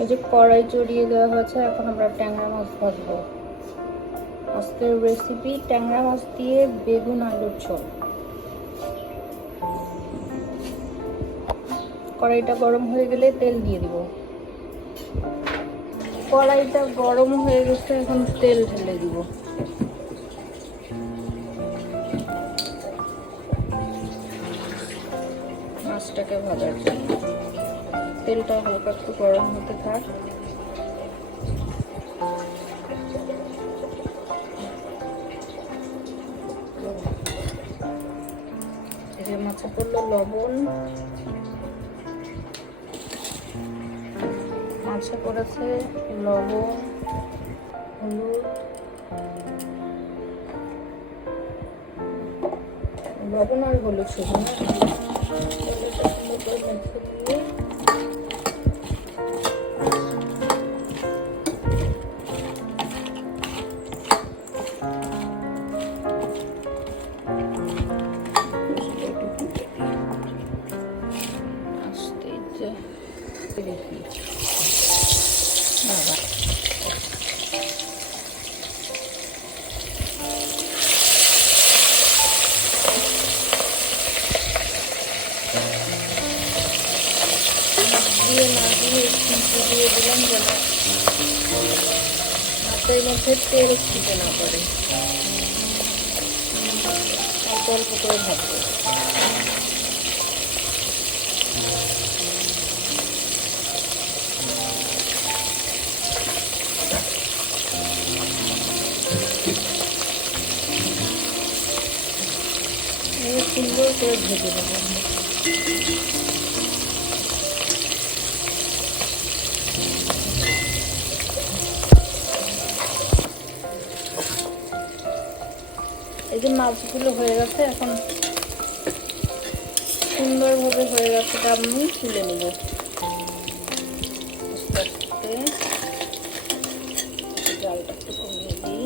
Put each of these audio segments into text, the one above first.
এই যে কড়াই চড়িয়ে দেওয়া হয়েছে, এখন আমরা ট্যাংরা মাছ ভাজবো। আজকের রেসিপি ট্যাংরা মাছ দিয়ে বেগুন আলুর ঝোল। কড়াইটা গরম হয়ে গেলে তেল দিয়ে দিব। কড়াইটা গরম হয়ে গেছে, এখন তেল ঢেলে দিব। মাছটাকে ভাজার জন্য তেলটা হালকা একটু গরম হতে থাক। মাছে পড়লো লবণ, মাছে পড়েছে লবণ, হলুদ, লবণ আর হলুদ শুধু না, দিয়ে দিলাম যেন মাছের মধ্যে তেল ছিটে না পড়ে। অল্প অল্প করে ভাজবো। সুন্দর করে ভেজে দেবো। এই যে মাছগুলো হয়ে গেছে, এখন সুন্দরভাবে হয়ে গেছে, আমি তুলে নেব। জালটা একটু কমিয়ে দিই।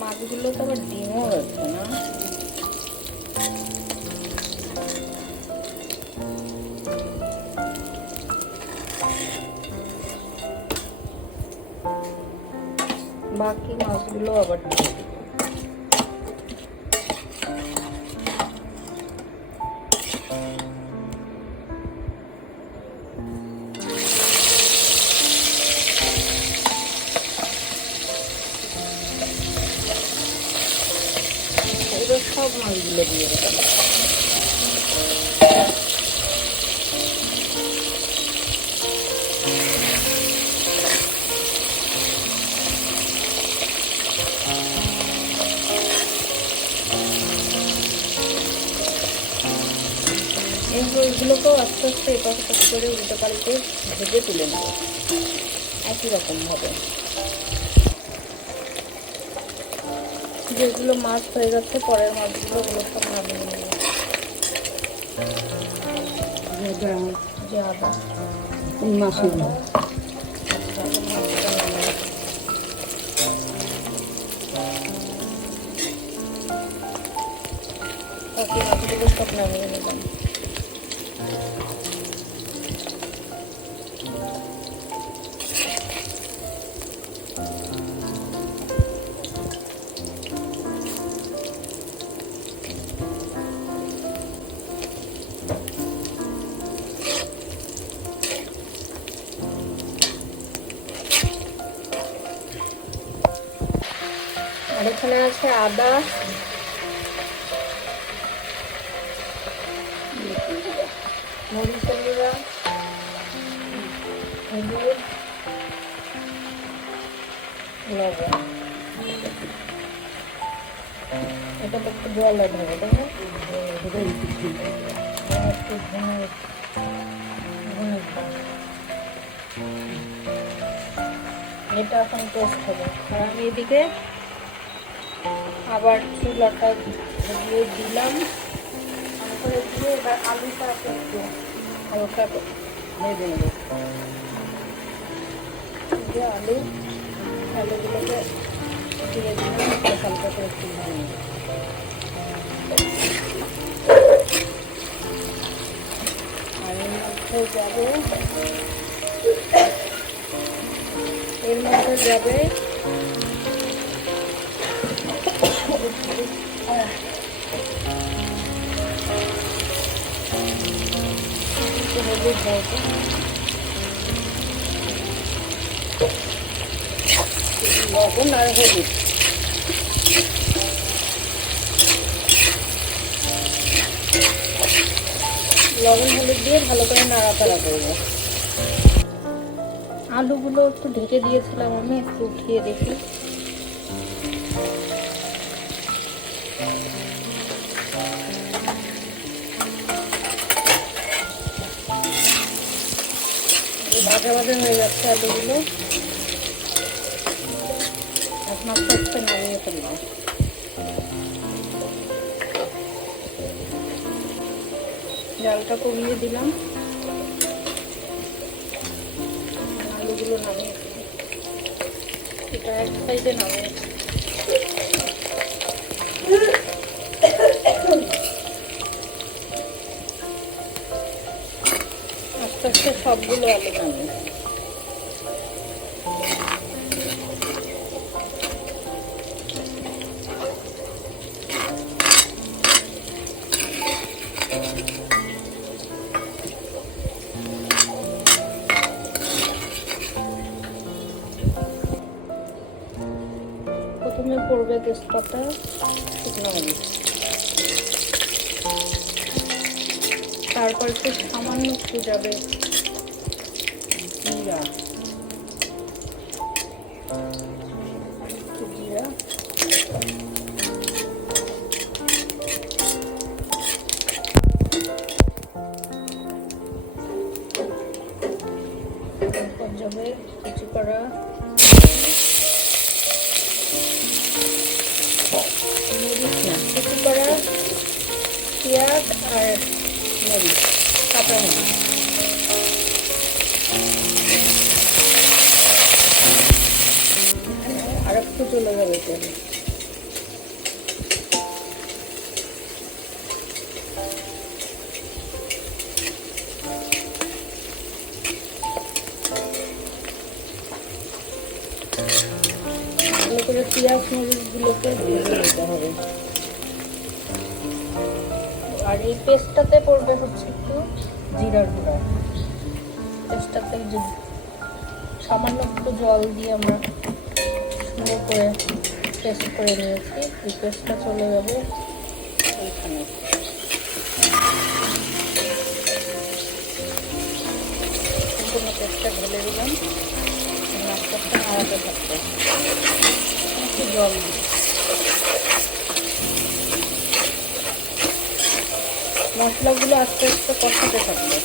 মাছগুলো তো আবার ডিমও আছে না। বাকি মাছগুলো আবার দিয়ে দেব। এবার সব মাছগুলো দিয়ে দেব। এগুলোকেও আস্তে আস্তে এপাশ ওপাশ করে উল্টো পাল্টে ভেজে তুলে নেব একই রকম ভাবে। যেগুলো মাছ হয়ে যাচ্ছে, পরের মাছগুলো ওগুলো সব নামিয়ে নেব। মাছগুলো সব নামিয়ে নিলাম। আর এখানে আছে আদা, মরিচের গুঁড়া, হলুদ, লবণ। এটা তো একটু জল ধরে, তাই না? এটা এখন টেস্ট হবে। আর আমি এদিকে আবার চুলাটা দিয়ে দিলাম। দিয়ে এবার আলুটা একটু হালকা ভেজে নেব। আলুগুলোকে দিয়ে দিলাম, হালকা করে একটু ভেজে নেব। মধ্যে যাবে হলুদ হবে, লবণ আর হলুদ। লবণ হলুদ দিয়ে ভালো করে নাড়াচাড়া করবো। আলুগুলো একটু ঢেকে দিয়েছিলাম আমি, একটু উঠিয়ে দেখি। ভাজা ভাজা হয়ে যাচ্ছে আলুগুলো, এখন আস্তে আস্তে নামিয়ে ফেললাম। জালটা কমিয়ে দিলাম, আলুগুলো নামিয়ে ফেলি। এটা এক সাইডে নামিয়ে আস্তে আস্তে সবগুলো আলু নামিয়ে। প্রথমে পড়বে তেজপাতা, শুকনো মরিচ, তারপর একটু সামান্য একটু যাবে জিরা, তারপর যাবে কুচি করা পেঁয়াজ আর মরিচ, কাঁচা মরিচ। আর একটু চলে যাবে তেল। ভালো করে পেঁয়াজ মরিচগুলোকে ভেজে নিতে হবে। আর এই পেস্টটাতে পড়বে হচ্ছে একটু জিরার গুঁড়া। পেস্টটাতে সামান্য একটু জল দিয়ে আমরা সুন্দর করে পেস্ট করে নিয়েছি। এই পেস্টটা চলে যাবে এইখানে। সম্পূর্ণ পেস্টটা ঢেলে দিলাম, আস্তে আস্তে নাড়াতে থাকবে। একটু জল দিই, মশলাগুলো আস্তে আস্তে কষাতে থাকবে।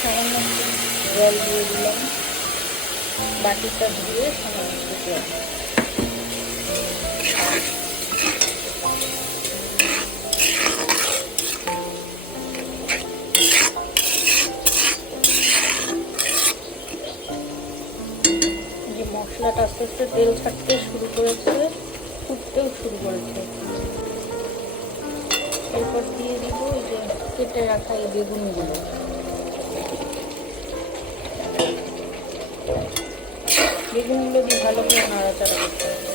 সামান্য জল দিয়ে দিলাম, বাটিটা ধুয়ে সামান্য জল। মশলাটা আস্তে আস্তে তেল ছাড়তে শুরু করেছে, ফুটতেও শুরু করেছে। এরপর দিয়ে দিব এই যে কেটে রাখা এই বেগুনগুলো। বেগুনগুলো দিয়ে ভালো করে নাড়াচাড়া করতে হবে।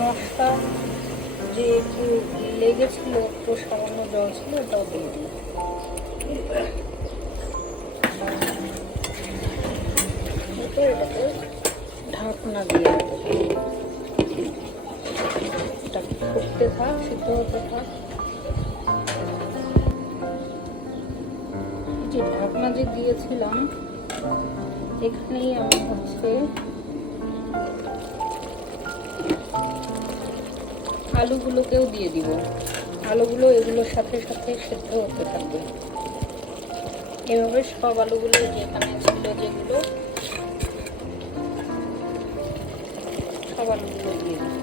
মশলা যে একটু লেগেছিল, একটু সামান্য জল ছিল, ওটাও দিয়ে দিই। এটাকে ঢাকনা দিয়ে এটা ফুটতে থাক, সিদ্ধ হতে থাক। যে ঢাকনা যে দিয়েছিলাম এখানেই আমি হচ্ছে আলুগুলোকেও দিয়ে দিব। আলুগুলো এগুলোর সাথে সাথে সেদ্ধ হতে থাকবে। এভাবে সব আলুগুলো যেখানে ছিল যেগুলো সব আলুগুলো দিয়ে দিই।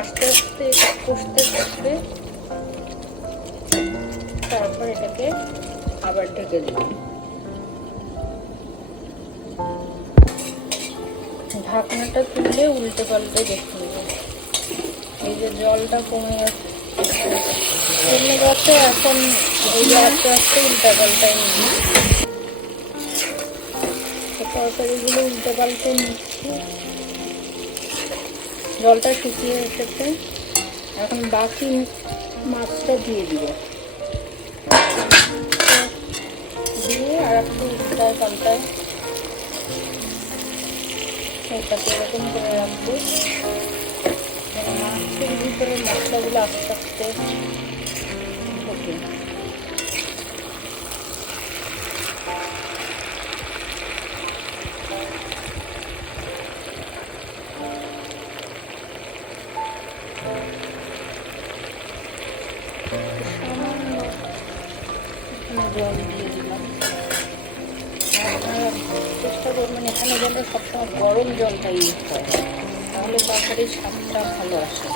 আস্তে আস্তে এটা কষতে থাকবে, তারপর এটাকে আবার ঢেকে দিব। ঢাকনাটা তুলে উল্টে পাল্টে দেখে নেব। এই যে জলটা কমে গেছে, এখন এই যে আস্তে আস্তে উল্টে পাল্টাই নিবি। তরকারিগুলো উল্টে পাল্টে নিচ্ছি, জলটা শুকিয়ে এসেছে। এখন বাকি মাছটা দিয়ে দিব, দিয়ে আর একটু উল্টায় পাল্টায় এটাকে এরকম করে রাখবো। মাছের ভিতরে মশলাগুলো আস্তে আস্তে ঢোকে। জল দিয়ে দিলাম। চেষ্টা করবেন এখানে যেন সবসময় গরম জলটা ইউজ হয়, তাহলে তরকারির স্বাদটা ভালো আসে।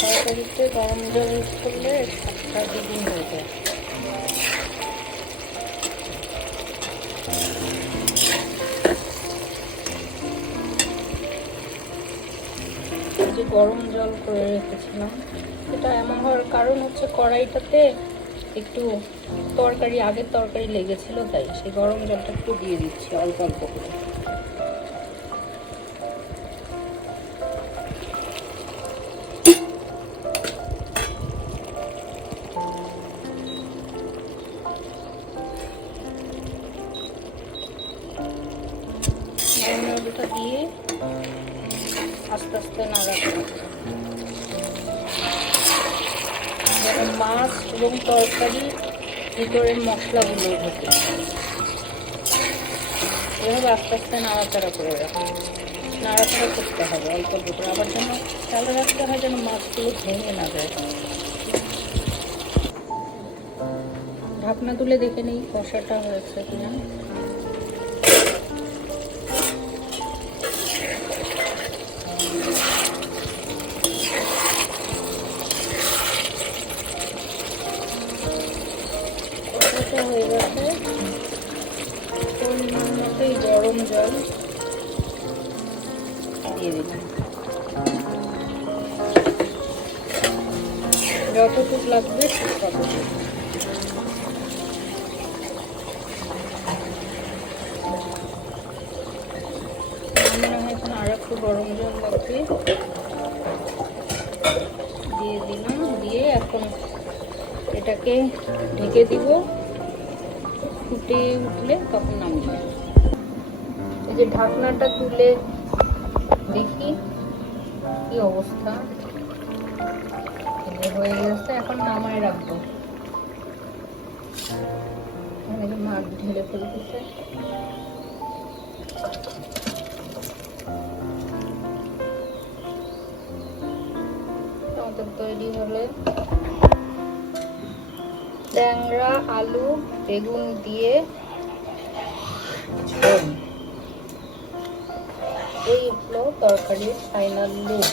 তরকারিতে গরম জল ইউজ করলে স্বাদটা দ্বিগুণ হয়ে যায়। যে গরম জল করে রেখেছিলাম, এটা এমন হওয়ার কারণ হচ্ছে কড়াইটাতে একটু আগের তরকারি লেগেছিল, তাই সেই গরম জলটা একটু দিয়ে দিচ্ছি অল্প অল্প করে। গরম জলটা দিয়ে আস্তে আস্তে নাড়াতে, যেন মাছ এবং তরকারি ভিতরের মশলাগুলো ঢোকে। এভাবে আস্তে আস্তে নাড়াচাড়া করে নাড়াচাড়া করতে হবে অল্প অল্প করে, আবার যেন খেয়াল রাখতে হয় যেন মাছগুলো ভেঙে না যায়। ঢাকনা তুলে দেখে নিই কষাটা হয়েছে কিনা। হয়ে গেছে, পরিমাণ মতোই গরম জল দিয়ে দিলাম, যতটুকু লাগবে ততটুকু। মনে হয় এখন আর একটু গরম জল লাগবে, দিয়ে দিলাম। দিয়ে এখন এটাকে ঢেকে দিব, ফুটে উঠলে তখন নামিয়ে নেব। এই যে ঢাকনাটা তুলে দেখি কি অবস্থা, হয়ে গেছে। এখন নামায় রাখবো। মাছ ঢেলে ফেলতেছে, আমাদের তৈরি হলে ট্যাংরা, আলু, বেগুন দিয়ে ঝোল। এই হলো তরকারির ফাইনাল লুক।